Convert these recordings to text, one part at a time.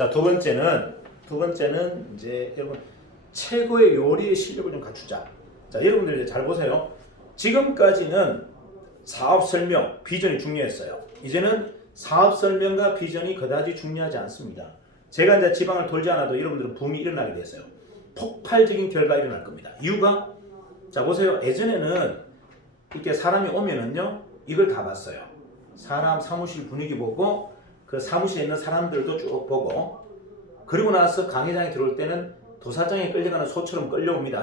자, 두 번째는 이제 여러분 최고의 요리의 실력을 좀 갖추자. 자, 여러분들 이제 잘 보세요. 지금까지는 사업 설명, 비전이 중요했어요. 이제는 사업 설명과 비전이 그다지 중요하지 않습니다. 제가 이제 지방을 돌지 않아도 여러분들은 붐이 일어나게 됐어요. 폭발적인 결과가 일어날 겁니다. 이유가 자 보세요. 예전에는 이렇게 사람이 오면은요 이걸 다 봤어요. 사람 사무실 분위기 보고 그 사무실에 있는 사람들도 쭉 보고 그리고 나서 강의장에 들어올 때는 도사장에 끌려가는 소처럼 끌려옵니다.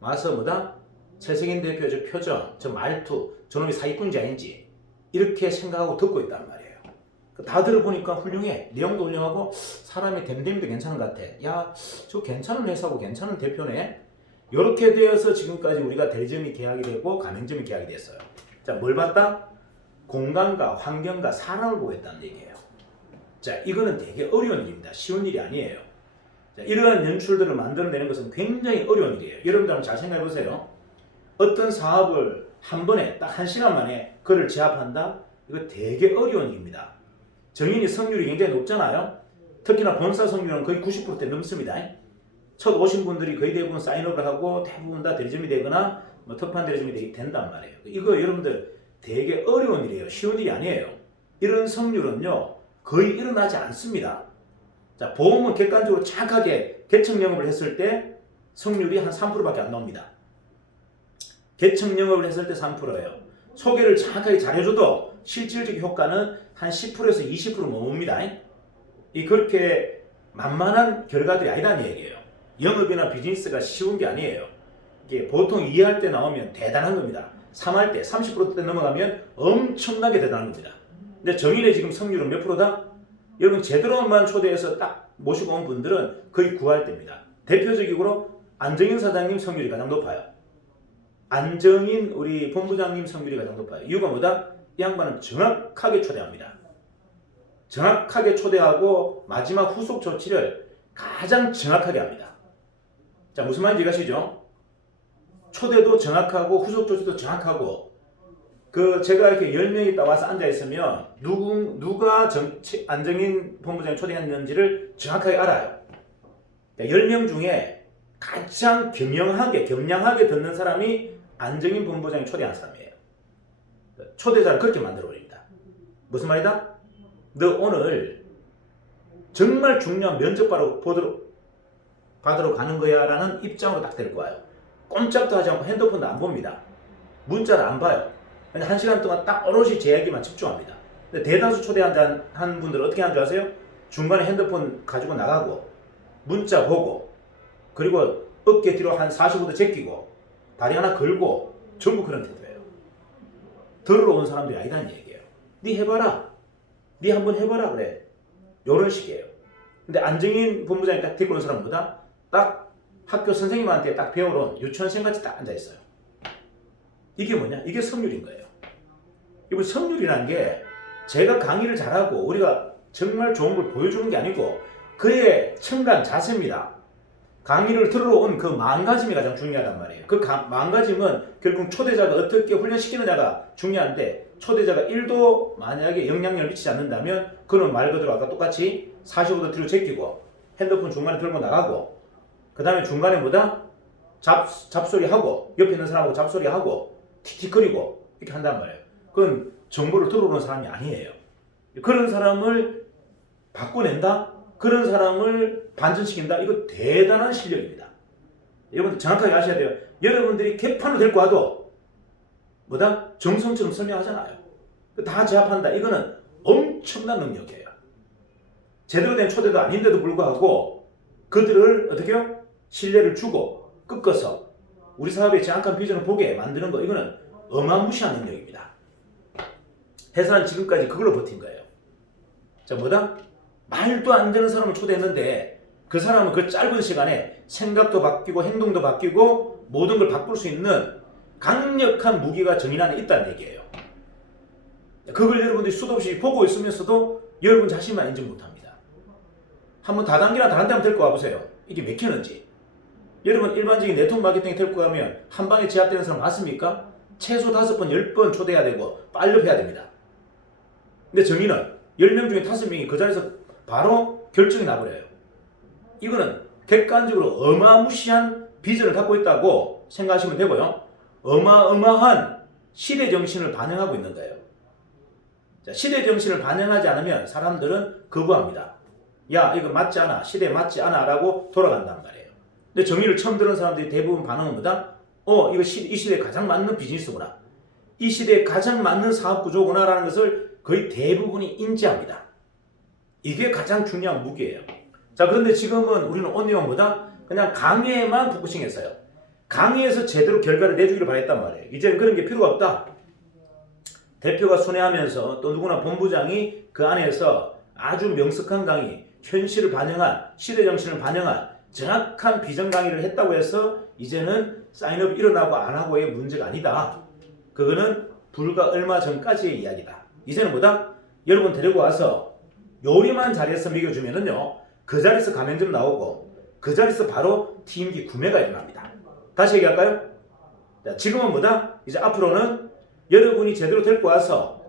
와서 뭐다? 최승인 대표 저 표정, 저 말투, 저놈이 사기꾼인지 아닌지 이렇게 생각하고 듣고 있단 말이에요. 다 들어보니까 훌륭해. 내용도 훌륭하고 사람의 댐댐이도 괜찮은 것 같아. 야, 저 괜찮은 회사고 괜찮은 대표네. 이렇게 되어서 지금까지 우리가 대리점이 계약이 되고 가맹점이 계약이 됐어요. 자, 뭘 봤다? 공간과 환경과 사람을 보겠다는 얘기예요. 자, 이거는 되게 어려운 일입니다. 쉬운 일이 아니에요. 자, 이러한 연출들을 만들어내는 것은 굉장히 어려운 일이에요. 여러분들 한번 잘 생각해 보세요. 어떤 사업을 한 번에 딱 1시간 만에 그를 제압한다? 이거 되게 어려운 일입니다. 정인이 성률이 굉장히 높잖아요. 특히나 본사 성률은 거의 90%대 넘습니다. 첫 오신 분들이 거의 대부분 사인업을 하고 대부분 다 대리점이 되거나 뭐 특판 대리점이 된단 말이에요. 이거 여러분들 되게 어려운 일이에요. 쉬운 일이 아니에요. 이런 성률은요 거의 일어나지 않습니다. 자, 보험은 객관적으로 정확하게 개척 영업을 했을 때 성률이 한 3%밖에 안 나옵니다. 개척 영업을 했을 때 3%예요. 소개를 정확하게 잘해줘도 실질적 효과는 한 10%에서 20% 머뭅니다. 이 그렇게 만만한 결과들이 아니라는 얘기예요. 영업이나 비즈니스가 쉬운 게 아니에요. 이게 보통 2할 때 나오면 대단한 겁니다. 3할 때, 30%대 넘어가면 엄청나게 대단한 겁니다. 근데 정인의 지금 성률은 몇 프로다? 여러분 제대로만 초대해서 딱 모시고 온 분들은 거의 9할 때입니다. 대표적으로 안정인 사장님 성률이 가장 높아요. 안정인 우리 본부장님 성률이 가장 높아요. 이유가 뭐다? 이 양반은 정확하게 초대합니다. 정확하게 초대하고 마지막 후속 조치를 가장 정확하게 합니다. 자, 무슨 말인지 이해가시죠? 초대도 정확하고 후속 조치도 정확하고 제가 이렇게 10명이 딱 와서 앉아있으면 누가 안정인 본부장이 초대했는지를 정확하게 알아요. 10명 중에 가장 겸양하게 듣는 사람이 안정인 본부장이 초대한 사람이에요. 초대자를 그렇게 만들어버립니다. 무슨 말이다? 너 오늘 정말 중요한 면접 받으러 가는 거야 라는 입장으로 딱 데리고 와요. 꼼짝도 하지 않고 핸드폰도 안 봅니다. 문자를 안 봐요. 1시간 동안 딱 오롯이 제 이야기만 집중합니다. 근데 대다수 초대한 분들은 어떻게 하는 줄 아세요? 중간에 핸드폰 가지고 나가고 문자 보고 그리고 어깨 뒤로 한 45도 제끼고 다리 하나 걸고 전부 그런 태도예요. 들으러 온 사람들이 아니다는 얘기예요. 네 해봐라. 네 한번 해봐라 그래. 이런 식이에요. 근데 안정인 본부장이 딱 데리고 온 사람보다 딱 학교 선생님한테 딱 배우러 온 유치원생같이 딱 앉아있어요. 이게 뭐냐? 이게 성률인 거예요. 이거 성률이라는 게 제가 강의를 잘하고 우리가 정말 좋은 걸 보여주는 게 아니고 그의 청간 자세입니다. 강의를 들으러 온 그 마음가짐이 가장 중요하단 말이에요. 그 마음가짐은 결국 초대자가 어떻게 훈련시키느냐가 중요한데 초대자가 1도 만약에 영향력을 미치지 않는다면 그는 말 그대로 아까 똑같이 45도 뒤로 제끼고 핸드폰 중간에 들고 나가고 그 다음에 중간에 뭐다? 잡소리하고 옆에 있는 사람하고 잡소리하고 틱틱거리고 이렇게 한단 말이에요. 그건 정보를 들어오는 사람이 아니에요. 그런 사람을 바꿔낸다? 그런 사람을 반전시킨다? 이거 대단한 실력입니다. 여러분들 정확하게 아셔야 돼요. 여러분들이 개판을 데리고 와도 뭐다? 정성처럼 설명하잖아요. 다 제압한다. 이거는 엄청난 능력이에요. 제대로 된 초대도 아닌데도 불구하고 그들을 어떻게 해요? 신뢰를 주고 꺾어서 우리 사업의 정확한 비전을 보게 만드는 거 이거는 어마무시한 능력입니다. 회사는 지금까지 그걸로 버틴 거예요. 자, 뭐다? 말도 안 되는 사람을 초대했는데 그 사람은 그 짧은 시간에 생각도 바뀌고 행동도 바뀌고 모든 걸 바꿀 수 있는 강력한 무기가 정인 안에 있다는 얘기예요. 그걸 여러분들이 수도 없이 보고 있으면서도 여러분 자신만 인정 못합니다. 한번 다단계나 다른 데 한번 데리고 와보세요. 이게 맥히는지. 여러분 일반적인 네트워크 마케팅에 데리고 가면 한 방에 제압되는 사람 맞습니까? 최소 5번, 10번 초대해야 되고 빨리 해야 됩니다. 근데 정의는 10명 중에 5명이 그 자리에서 바로 결정이 나버려요. 이거는 객관적으로 어마무시한 비전을 갖고 있다고 생각하시면 되고요. 어마어마한 시대 정신을 반영하고 있는 거예요. 자, 시대 정신을 반영하지 않으면 사람들은 거부합니다. 야, 이거 맞지 않아, 시대에 맞지 않아 라고 돌아간단 말이에요. 근데 정의를 처음 들은 사람들이 대부분 반응은 뭐다? 이거 이 시대에 가장 맞는 비즈니스구나, 이 시대에 가장 맞는 사업 구조구나 라는 것을 거의 대부분이 인지합니다. 이게 가장 중요한 무기예요. 자, 그런데 지금은 우리는 온리원보다 그냥 강의에만 포커싱했어요. 강의에서 제대로 결과를 내주기를 바랬단 말이에요. 이제는 그런 게 필요가 없다. 대표가 순회하면서 또 누구나 본부장이 그 안에서 아주 명석한 강의, 현실을 반영한, 시대 정신을 반영한 정확한 비전 강의를 했다고 해서 이제는 사인업이 일어나고 안 하고의 문제가 아니다. 그거는 불과 얼마 전까지의 이야기다. 이제는 뭐다? 여러분 데리고 와서 요리만 잘해서 먹여주면은요, 그 자리에서 가맹점 나오고 그 자리에서 바로 TM기 구매가 일어납니다. 다시 얘기할까요? 자, 지금은 뭐다? 이제 앞으로는 여러분이 제대로 데리고 와서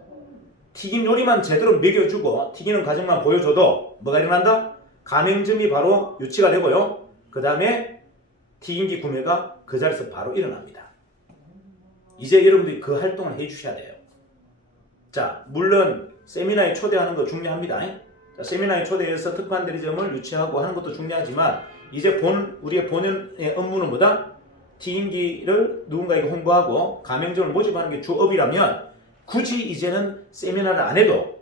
튀김 요리만 제대로 먹여주고 튀기는 과정만 보여줘도 뭐가 일어난다? 가맹점이 바로 유치가 되고요. 그 다음에 튀김기 구매가 그 자리에서 바로 일어납니다. 이제 여러분들이 그 활동을 해주셔야 돼요. 자, 물론 세미나에 초대하는 거 중요합니다. 자, 세미나에 초대해서 특판 대리점을 유치하고 하는 것도 중요하지만 이제 우리의 본연의 업무는 뭐다? 튀김기를 누군가에게 홍보하고 가맹점을 모집하는 게 주업이라면 굳이 이제는 세미나를 안 해도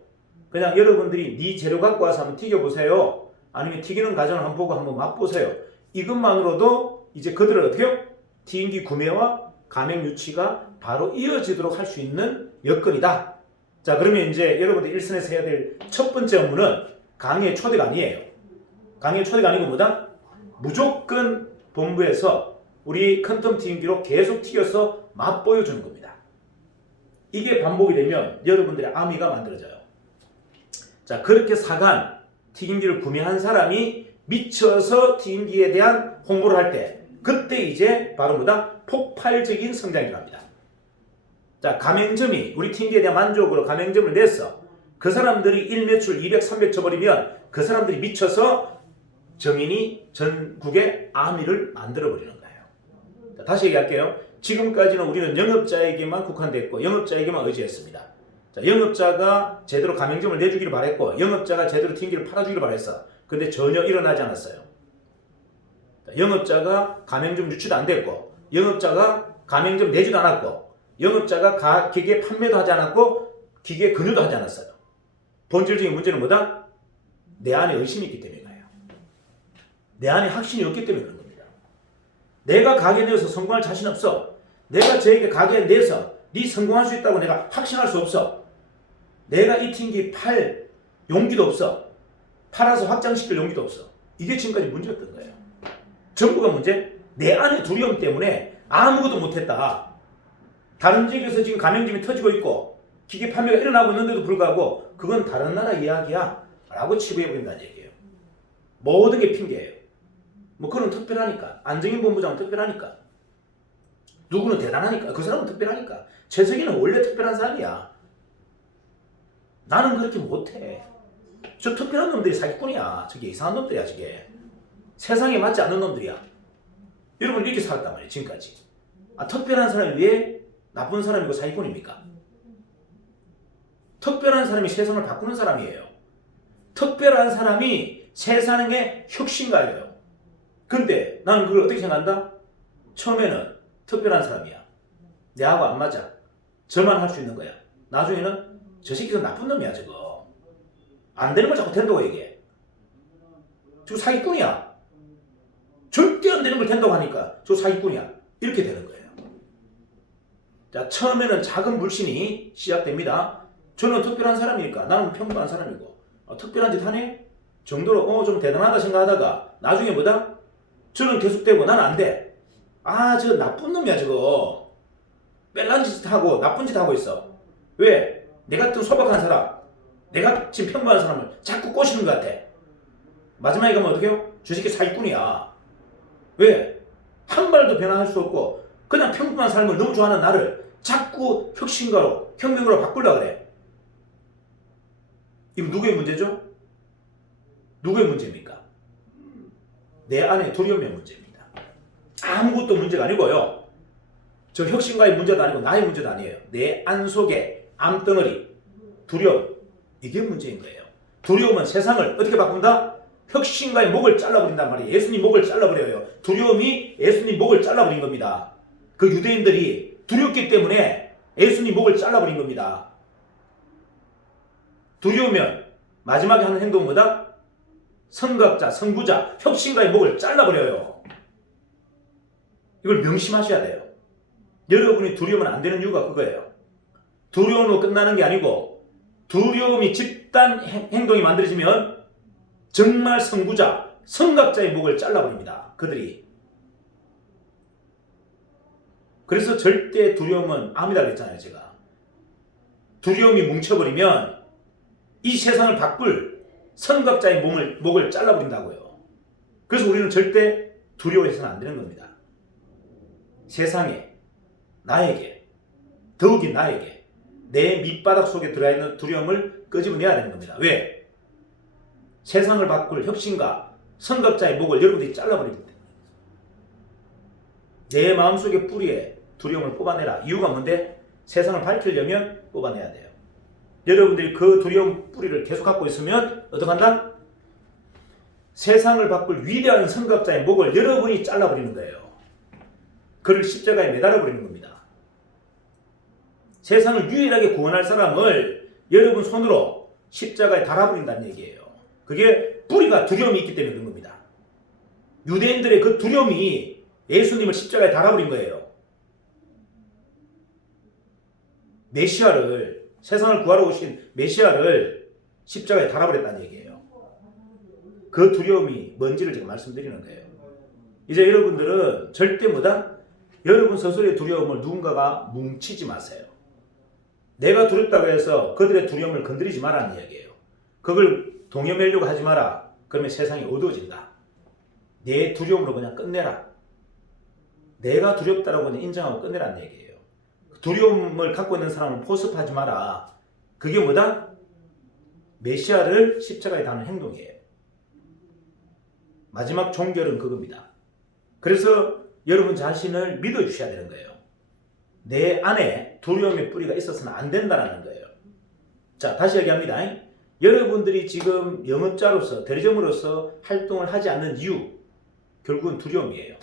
그냥 여러분들이 네 재료 갖고 와서 한번 튀겨보세요. 아니면 튀기는 과정을 한번 보고 한번 맛보세요. 이것만으로도 이제 그들을 어떻게 해요? 튀김기 구매와 가맹 유치가 바로 이어지도록 할 수 있는 여건이다. 자, 그러면 이제 여러분들 일선에서 해야 될 첫 번째 업무는 강의의 초대가 아니에요. 강의의 초대가 아니고 뭐다? 무조건 본부에서 우리 퀀텀 튀김기로 계속 튀겨서 맛보여주는 겁니다. 이게 반복이 되면 여러분들의 아미가 만들어져요. 자, 그렇게 사간 튀김기를 구매한 사람이 미쳐서 튀김기에 대한 홍보를 할 때 그때 이제 바로 뭐다? 폭발적인 성장이 일어납니다. 자, 가맹점이 우리 튀김기에 대한 만족으로 가맹점을 냈어. 그 사람들이 1매출 200, 300 쳐버리면 그 사람들이 미쳐서 정인이 전국에 아미를 만들어버리는 거예요. 자, 다시 얘기할게요. 지금까지는 우리는 영업자에게만 국한됐고 영업자에게만 의지했습니다. 자, 영업자가 제대로 가맹점을 내주기를 바랬고 영업자가 제대로 튀김기를 팔아주기를 바랬어. 근데 전혀 일어나지 않았어요. 자, 영업자가 가맹점 유치도 안 됐고 영업자가 가맹점 내지도 않았고 영업자가 기계 판매도 하지 않았고 기계 근유도 하지 않았어요. 본질적인 문제는 뭐다? 내 안에 의심이 있기 때문에 그래요. 내 안에 확신이 없기 때문에 그런 겁니다. 내가 가게 내어서 성공할 자신 없어. 내가 저에게 가게 내서 네 성공할 수 있다고 내가 확신할 수 없어. 내가 이 튀김기 팔 용기도 없어. 팔아서 확장시킬 용기도 없어. 이게 지금까지 문제였던 거예요. 전부가 문제? 내 안에 두려움 때문에 아무것도 못했다. 다른 지역에서 지금 가맹점이 터지고 있고 기계 판매가 일어나고 있는데도 불구하고 그건 다른 나라 이야기야 라고 치부해버린다는 얘기예요. 모든 게 핑계예요. 뭐 그런 특별하니까, 안정인 본부장은 특별하니까, 누구는 대단하니까, 그 사람은 특별하니까, 최석이는 원래 특별한 사람이야. 나는 그렇게 못해. 저 특별한 놈들이 사기꾼이야. 저게 이상한 놈들이야. 저게 세상에 맞지 않는 놈들이야. 여러분 이렇게 살았단 말이에요. 지금까지. 특별한 사람이 왜 나쁜 사람이고 사기꾼입니까? 특별한 사람이 세상을 바꾸는 사람이에요. 특별한 사람이 세상의 혁신가예요. 근데 나는 그걸 어떻게 생각한다? 처음에는 특별한 사람이야. 내하고 안 맞아. 저만 할 수 있는 거야. 나중에는 저 새끼가 나쁜 놈이야 저거. 안 되는 걸 자꾸 된다고 얘기해. 저거 사기꾼이야. 절대 안 되는 걸 된다고 하니까 저거 사기꾼이야. 이렇게 되는 거예요. 자, 처음에는 작은 불신이 시작됩니다. 저는 특별한 사람이니까 나는 평범한 사람이고 특별한 짓 하네? 정도로 좀 대단하다 생각하다가 나중에 뭐다? 저는 계속되고 나는 안 돼. 저 나쁜 놈이야 저거. 뺄란 짓 하고 나쁜 짓 하고 있어. 왜? 내 같은 소박한 사람, 내가 지금 평범한 사람을 자꾸 꼬시는 것 같아. 마지막에 가면 어떻게 해요? 저 새끼 사기꾼이야. 왜? 한 발도 변화할 수 없고 그냥 평범한 삶을 너무 좋아하는 나를 자꾸 혁신가로, 혁명으로 바꾸려고 그래. 이거 누구의 문제죠? 누구의 문제입니까? 내 안에 두려움의 문제입니다. 아무것도 문제가 아니고요. 저 혁신가의 문제도 아니고 나의 문제도 아니에요. 내 안 속에 암덩어리, 두려움, 이게 문제인 거예요. 두려움은 세상을 어떻게 바꾼다? 혁신가의 목을 잘라버린단 말이에요. 예수님 목을 잘라버려요. 두려움이 예수님 목을 잘라버린 겁니다. 그 유대인들이 두렵기 때문에 예수님 목을 잘라버린 겁니다. 두려우면 마지막에 하는 행동은 뭐다? 선각자, 선구자, 혁신가의 목을 잘라버려요. 이걸 명심하셔야 돼요. 여러분이 두려우면 안 되는 이유가 그거예요. 두려움으로 끝나는 게 아니고 두려움이 집단 행동이 만들어지면 정말 선구자, 선각자의 목을 잘라버립니다. 그들이. 그래서 절대 두려움은 암이다 그랬잖아요. 제가. 두려움이 뭉쳐버리면 이 세상을 바꿀 선각자의 목을 잘라버린다고요. 그래서 우리는 절대 두려워해서는 안 되는 겁니다. 세상에, 나에게, 더욱이 나에게 내 밑바닥 속에 들어있는 두려움을 끄집어내야 되는 겁니다. 왜? 세상을 바꿀 혁신가, 선각자의 목을 여러분들이 잘라버리기 때문에. 내 마음속의 뿌리에 두려움을 뽑아내라. 이유가 뭔데? 세상을 밝히려면 뽑아내야 돼요. 여러분들이 그 두려움 뿌리를 계속 갖고 있으면 어떡한다? 세상을 바꿀 위대한 선각자의 목을 여러분이 잘라버리는 거예요. 그를 십자가에 매달아버리는 겁니다. 세상을 유일하게 구원할 사람을 여러분 손으로 십자가에 달아버린다는 얘기예요. 그게 뿌리가 두려움이 있기 때문에 그런 겁니다. 유대인들의 그 두려움이 예수님을 십자가에 달아버린 거예요. 메시아를, 세상을 구하러 오신 메시아를 십자가에 달아버렸다는 얘기예요. 그 두려움이 뭔지를 제가 말씀드리는 거예요. 이제 여러분들은 절대 뭐다? 여러분 스스로의 두려움을 누군가가 뭉치지 마세요. 내가 두렵다고 해서 그들의 두려움을 건드리지 마라는 이야기예요. 그걸 동요매려고 하지 마라. 그러면 세상이 어두워진다. 내 두려움으로 그냥 끝내라. 내가 두렵다라고 그냥 인정하고 끝내라는 얘기예요. 두려움을 갖고 있는 사람은 포섭하지 마라. 그게 뭐다? 메시아를 십자가에 다는 행동이에요. 마지막 종결은 그겁니다. 그래서 여러분 자신을 믿어주셔야 되는 거예요. 내 안에 두려움의 뿌리가 있어서는 안 된다는 거예요. 자, 다시 얘기합니다. 여러분들이 지금 영업자로서, 대리점으로서 활동을 하지 않는 이유, 결국은 두려움이에요.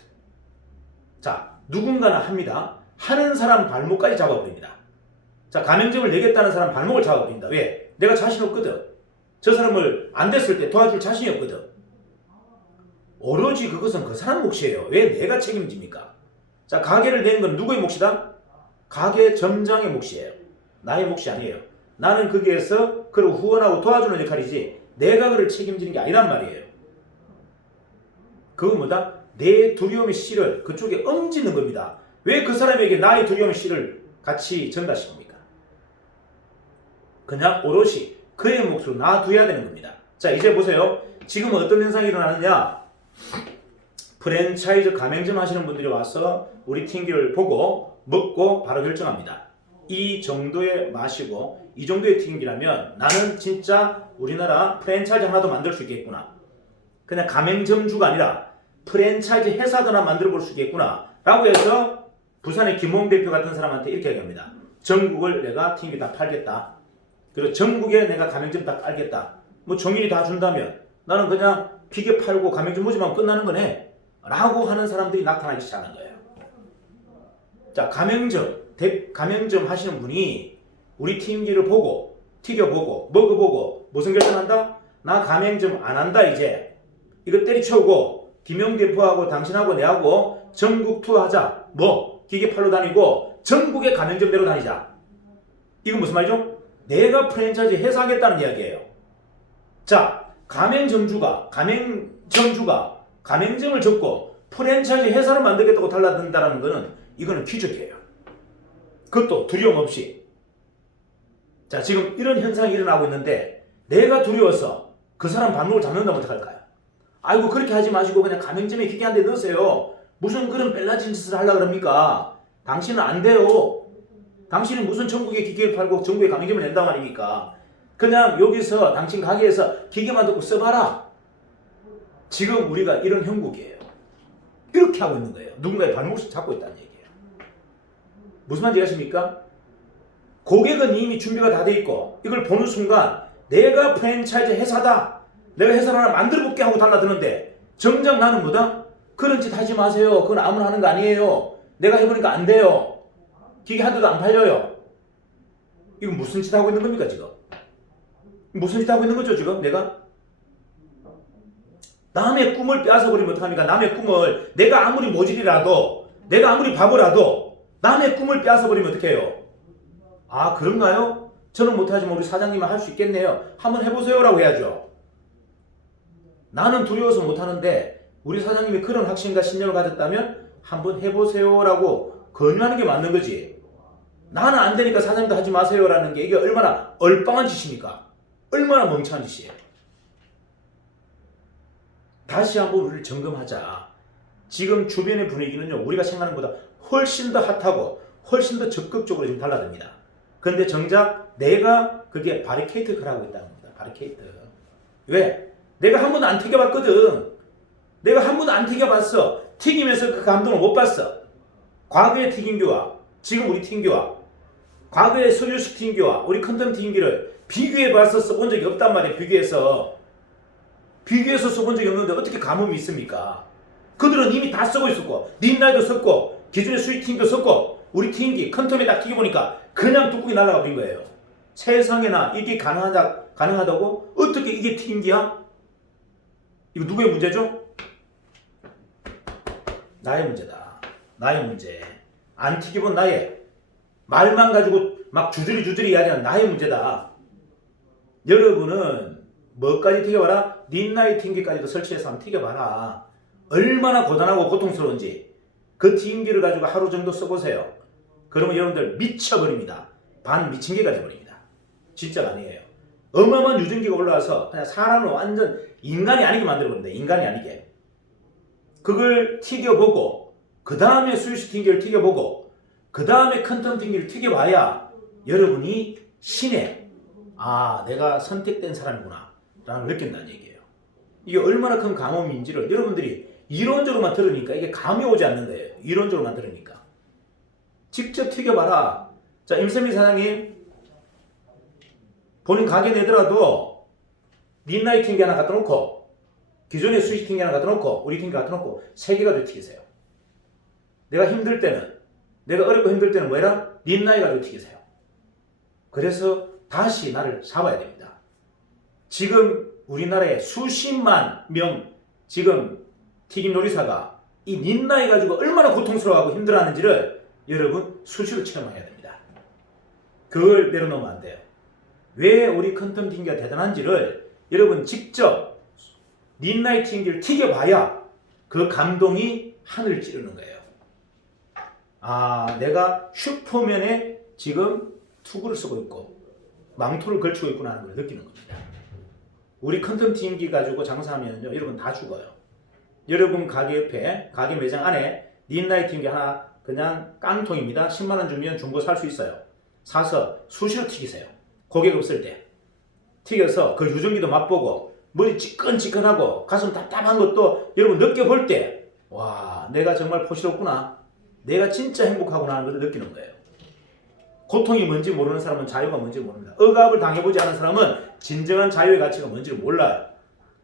자, 누군가나 합니다. 하는 사람 발목까지 잡아버립니다. 자, 가맹점을 내겠다는 사람 발목을 잡아버린다. 왜? 내가 자신 없거든. 저 사람을 안 됐을 때 도와줄 자신이 없거든. 오로지 그것은 그 사람 몫이에요. 왜 내가 책임집니까? 자, 가게를 내는 건 누구의 몫이다? 가게 점장의 몫이에요. 나의 몫이 아니에요. 나는 거기에서 그를 후원하고 도와주는 역할이지 내가 그를 책임지는 게 아니란 말이에요. 그건 뭐다? 내 두려움의 씨를 그쪽에 얹는 겁니다. 왜 그 사람에게 나의 두려움의 씨를 같이 전달시킵니까? 그냥 오롯이 그의 몫으로 놔둬야 되는 겁니다. 자, 이제 보세요. 지금 어떤 현상이 일어나느냐? 프랜차이즈 가맹점 하시는 분들이 와서 우리 튀김기를 보고 먹고 바로 결정합니다. 이 정도의 맛이고 이 정도의 튀김기라면 나는 진짜 우리나라 프랜차이즈 하나도 만들 수 있겠구나. 그냥 가맹점주가 아니라 프랜차이즈 회사도 하나 만들어 볼 수 있겠구나 라고 해서 부산의 김홍 대표 같은 사람한테 이렇게 얘기합니다. 전국을 내가 튀김기 다 팔겠다. 그리고 전국에 내가 가맹점 다 깔겠다. 뭐 종일이 다 준다면 나는 그냥 기계 팔고 가맹점 모집하면 끝나는 거네 라고 하는 사람들이 나타나기 시작하는 거예요. 자, 가맹점 하시는 분이 우리 튀김기를 보고 튀겨보고 먹어보고 무슨 결정한다? 나 가맹점 안 한다 이제. 이거 때리쳐오고 김용 대표하고 당신하고 내하고 전국 투어하자. 뭐 기계 팔러 다니고 전국의 가맹점대로 다니자. 이건 무슨 말이죠? 내가 프랜차이즈 회사 하겠다는 이야기예요. 자, 가맹점주가 가맹점을 접고 프랜차이즈 회사를 만들겠다고 달라든다는 거는 이거는 기적이에요. 그것도 두려움 없이. 자, 지금 이런 현상이 일어나고 있는데 내가 두려워서 그 사람 발목을 잡는다면 어떡할까요? 아이고 그렇게 하지 마시고 그냥 가맹점에 기계 한 대 넣으세요. 무슨 그런 벨라진 짓을 하려고 그럽니까? 당신은 안 돼요. 당신은 무슨 전국에 기계를 팔고 전국에 가맹점을 낸단 말입니까? 그냥 여기서 당신 가게에서 기계만 듣고 써봐라. 지금 우리가 이런 형국이에요. 이렇게 하고 있는 거예요. 누군가의 발목을 잡고 있다는 얘기예요. 무슨 말인지 아십니까? 고객은 이미 준비가 다 돼 있고 이걸 보는 순간 내가 프랜차이즈 회사다. 내가 회사를 하나 만들어 볼게 하고 달라드는데 정작 나는 뭐다? 그런 짓 하지 마세요. 그건 아무나 하는 거 아니에요. 내가 해보니까 안 돼요. 기계 한 대도 안 팔려요. 이거 무슨 짓 하고 있는 겁니까 지금? 무슨 짓 하고 있는 거죠 지금 내가? 남의 꿈을 빼앗아버리면 어떡합니까? 남의 꿈을 내가 아무리 모질이라도 내가 아무리 바보라도 남의 꿈을 빼앗아버리면 어떡해요? 아 그런가요? 저는 못하지만 우리 사장님은 할 수 있겠네요. 한번 해보세요라고 해야죠. 나는 두려워서 못하는데 우리 사장님이 그런 확신과 신념을 가졌다면 한번 해보세요라고 권유하는 게 맞는 거지. 나는 안 되니까 사장님도 하지 마세요라는 게 이게 얼마나 얼빵한 짓입니까? 얼마나 멍청한 짓이에요. 다시 한번 우리를 점검하자. 지금 주변의 분위기는요, 우리가 생각하는 것보다 훨씬 더 핫하고 훨씬 더 적극적으로 지금 달라듭니다. 그런데 정작 내가 그게 바리케이트를 하고 있다는 겁니다. 바리케이트. 왜? 내가 한 번도 안 튀겨봤거든. 내가 한 번도 안 튀겨봤어. 튀기면서 그 감동을 못 봤어. 과거의 튀김기와 지금 우리 튀김기와 과거의 석유식 튀김기와 우리 컨텀 튀김기를 비교해봐서 써본 적이 없단 말이에요. 비교해서 써본 적이 없는데 어떻게 감흥이 있습니까? 그들은 이미 다 쓰고 있었고 닌라이도 썼고 기존의 수익 튀김도 썼고 우리 튀김기 컨텀에 딱 튀겨보니까 그냥 뚜껑이 날아가 버린 거예요. 세상에나 이게 가능하다고? 어떻게 이게 튀김기야? 이거 누구의 문제죠? 나의 문제다. 나의 문제. 안 튀겨본 나의 말만 가지고 막 주저리 이야기하는 나의 문제다. 여러분은 뭐까지 튀겨봐라? 닌라이 튀김기까지도 설치해서 한번 튀겨봐라. 얼마나 고단하고 고통스러운지 그 튀김기를 가지고 하루 정도 써보세요. 그러면 여러분들 미쳐버립니다. 반 미친 개가 돼버립니다. 진짜 아니에요. 어마어마한 유전기가 올라와서 그냥 사람을 완전 인간이 아니게 만들어버린다. 인간이 아니게. 그걸 튀겨보고 그 다음에 스위치 튀김기를 튀겨보고 그 다음에 컨텀 튀김기를 튀겨봐야 여러분이 신의 내가 선택된 사람이구나 라는 걸 느낀다는 얘기예요. 이게 얼마나 큰 감흥인지를 여러분들이 이론적으로만 들으니까 이게 감이 오지 않는 거예요. 이론적으로만 들으니까. 직접 튀겨봐라. 자, 임선미 사장님 본인 가게 내더라도 닌라이 튀김기 하나 갖다 놓고 기존의 수식 튀김기 하나 갖다 놓고 우리 튀김기 갖다 놓고 3개 가지고 튀기세요. 내가 힘들 때는 내가 어렵고 힘들 때는 뭐해라? 닌라이 가지고 튀기세요. 그래서 다시 나를 잡아야 됩니다. 지금 우리나라에 수십만 명 지금 튀김 요리사가 이 닌라이 가지고 얼마나 고통스러워하고 힘들어하는지를 여러분 수시로 체험해야 됩니다. 그걸 내려놓으면 안 돼요. 왜 우리 컨텀 튀김기가 대단한지를 여러분 직접 닌라이 튀김기를 튀겨봐야 그 감동이 하늘을 찌르는 거예요. 내가 슈퍼맨에 지금 투구를 쓰고 있고 망토를 걸치고 있구나 하는 걸 느끼는 겁니다. 우리 컨텀 튀김기 가지고 장사하면요 여러분 다 죽어요. 여러분 가게 옆에 가게 매장 안에 닌라이 튀김기 하나 그냥 깡통입니다. 10만원 주면 중고 살 수 있어요. 사서 수시로 튀기세요. 고객 없을 때 튀겨서 그 유전기도 맛보고 머리 찌끈찌끈하고 가슴 답답한 것도 여러분 느껴볼 때 와 내가 정말 포시롭구나. 내가 진짜 행복하구나 하는 걸 느끼는 거예요. 고통이 뭔지 모르는 사람은 자유가 뭔지 모릅니다. 억압을 당해보지 않은 사람은 진정한 자유의 가치가 뭔지를 몰라요.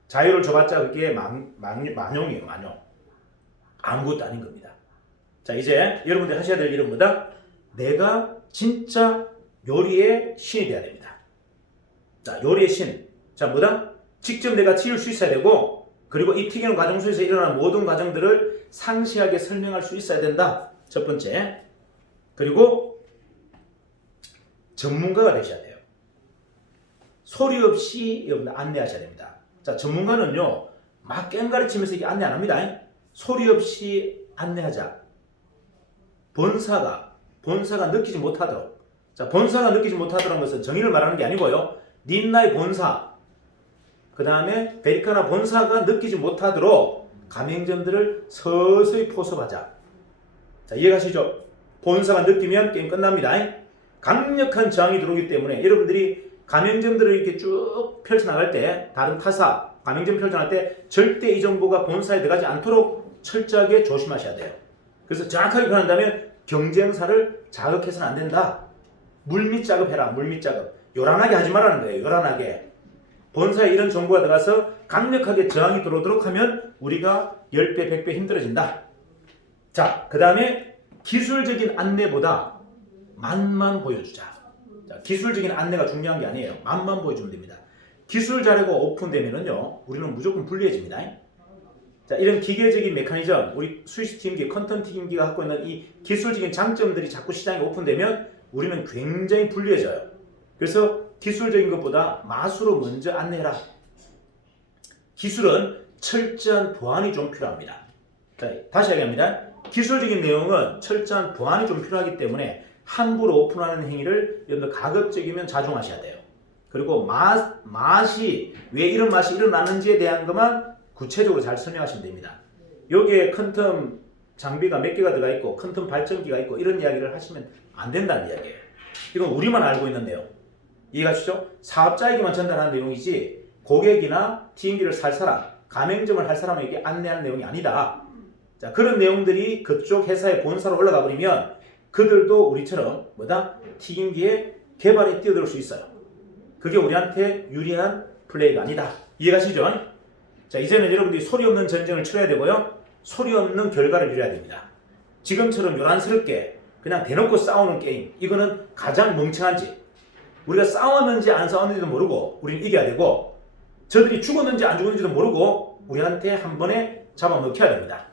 자유를 줘봤자 그게 만용이에요. 만용. 아무것도 아닌 겁니다. 자 이제 여러분들이 하셔야 될 일은 뭐다? 내가 진짜 요리의 신이 돼야 됩니다. 자 요리의 신. 자 뭐다? 직접 내가 튀길 수 있어야 되고 그리고 이 튀기는 과정 속에서 일어나는 모든 과정들을 상세하게 설명할 수 있어야 된다. 첫 번째. 그리고 전문가가 되셔야 돼요. 소리 없이 여러분들 안내하셔야 됩니다. 자 전문가는요 막 깽가르치면서 이게 안내 안 합니다. 소리 없이 안내하자. 본사가 느끼지 못하도록. 자 본사가 느끼지 못하도록 것은 정의를 말하는 게 아니고요. 닌라이 본사 그 다음에 베리카나 본사가 느끼지 못하도록 가맹점들을 서서히 포섭하자. 자 이해가시죠? 본사가 느끼면 게임 끝납니다. 강력한 저항이 들어오기 때문에 여러분들이 가맹점들을 이렇게 쭉 펼쳐나갈 때 다른 타사, 가맹점 표준할 때 절대 이 정보가 본사에 들어가지 않도록 철저하게 조심하셔야 돼요. 그래서 정확하게 표현한다면 경쟁사를 자극해서는 안 된다. 물밑 작업해라. 물밑 작업. 요란하게 하지 말라는 거예요. 요란하게. 본사에 이런 정보가 들어가서 강력하게 저항이 들어오도록 하면 우리가 10배, 100배 힘들어진다. 자, 그 다음에 기술적인 안내보다 맛만 보여주자. 자, 기술적인 안내가 중요한 게 아니에요. 맛만 보여주면 됩니다. 기술 자료가 오픈되면은요, 우리는 무조건 불리해집니다. 자, 이런 기계적인 메커니즘, 우리 스위치 튀김기, 컨텐츠 튀김기가 갖고 있는 이 기술적인 장점들이 자꾸 시장에 오픈되면 우리는 굉장히 불리해져요. 그래서 기술적인 것보다 맛으로 먼저 안내해라. 기술은 철저한 보안이 좀 필요합니다. 자, 다시 얘기합니다. 기술적인 내용은 철저한 보안이 좀 필요하기 때문에 함부로 오픈하는 행위를 여러분들 가급적이면 자중하셔야 돼요. 그리고 맛이 왜 이런 맛이 일어나는지에 대한 것만 구체적으로 잘 설명하시면 됩니다. 여기에 퀀텀 장비가 몇 개가 들어가 있고 퀀텀 발전기가 있고 이런 이야기를 하시면 안 된다는 이야기예요. 이건 우리만 알고 있는 내용. 이해가시죠? 사업자에게만 전달하는 내용이지 고객이나 TM기를 살 사람, 가맹점을 할 사람에게 안내하는 내용이 아니다. 자, 그런 내용들이 그쪽 회사의 본사로 올라가 버리면 그들도 우리처럼 튀김기의 개발에 뛰어들 수 있어요. 그게 우리한테 유리한 플레이가 아니다. 이해가시죠? 자, 이제는 여러분들이 소리 없는 전쟁을 치러야 되고요. 소리 없는 결과를 이뤄야 됩니다. 지금처럼 요란스럽게 그냥 대놓고 싸우는 게임, 이거는 가장 멍청한 짓. 우리가 싸웠는지 안 싸웠는지도 모르고 우리는 이겨야 되고, 저들이 죽었는지 안 죽었는지도 모르고 우리한테 한 번에 잡아먹혀야 됩니다.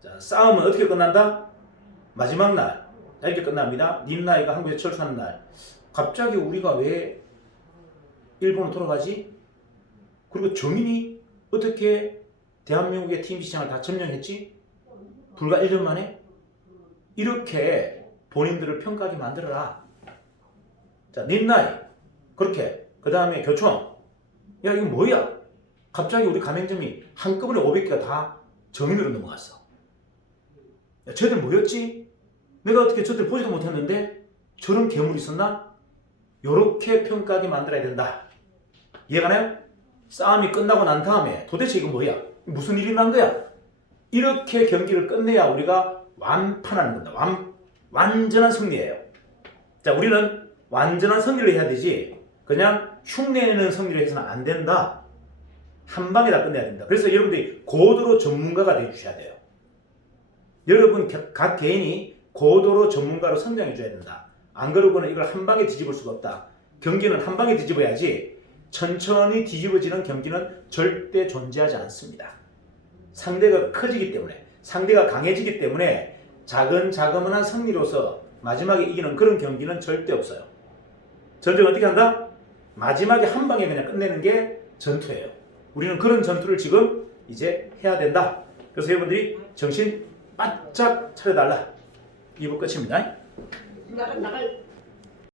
자, 싸움은 어떻게 끝난다? 마지막 날 이렇게 끝납니다. 닌나이가 한국에 철수하는 날, 갑자기 우리가 왜 일본으로 돌아가지? 그리고 정인이 어떻게 대한민국의 TMC 시장을 다 점령했지? 불과 1년 만에? 이렇게 본인들을 평가하게 만들어라. 자, 닌나이 그렇게, 그 다음에 교촌, 야 이거 뭐야? 갑자기 우리 가맹점이 한꺼번에 500개가 다 정인으로 넘어갔어. 야, 쟤들 뭐였지? 내가 어떻게 저들 보지도 못했는데 저런 괴물이 있었나? 요렇게 평가하게 만들어야 된다. 이해가나요? 싸움이 끝나고 난 다음에 도대체 이거 뭐야? 무슨 일이 난 거야? 이렇게 경기를 끝내야 우리가 완판하는 겁니다. 완전한 승리예요. 자, 우리는 완전한 승리를 해야 되지 그냥 흉내내는 승리를 해서는 안 된다. 한 방에 다 끝내야 된다. 그래서 여러분들이 고도로 전문가가 되어주셔야 돼요. 여러분 각 개인이 고도로 전문가로 성장해 줘야 된다. 안 그러고는 이걸 한 방에 뒤집을 수가 없다. 경기는 한 방에 뒤집어야지 천천히 뒤집어지는 경기는 절대 존재하지 않습니다. 상대가 커지기 때문에, 상대가 강해지기 때문에 자그마한 승리로서 마지막에 이기는 그런 경기는 절대 없어요. 전쟁 어떻게 한다? 마지막에 한 방에 그냥 끝내는 게 전투예요. 우리는 그런 전투를 지금 이제 해야 된다. 그래서 여러분들이 정신 바짝 차려달라. 2부 끝입니다. 나갈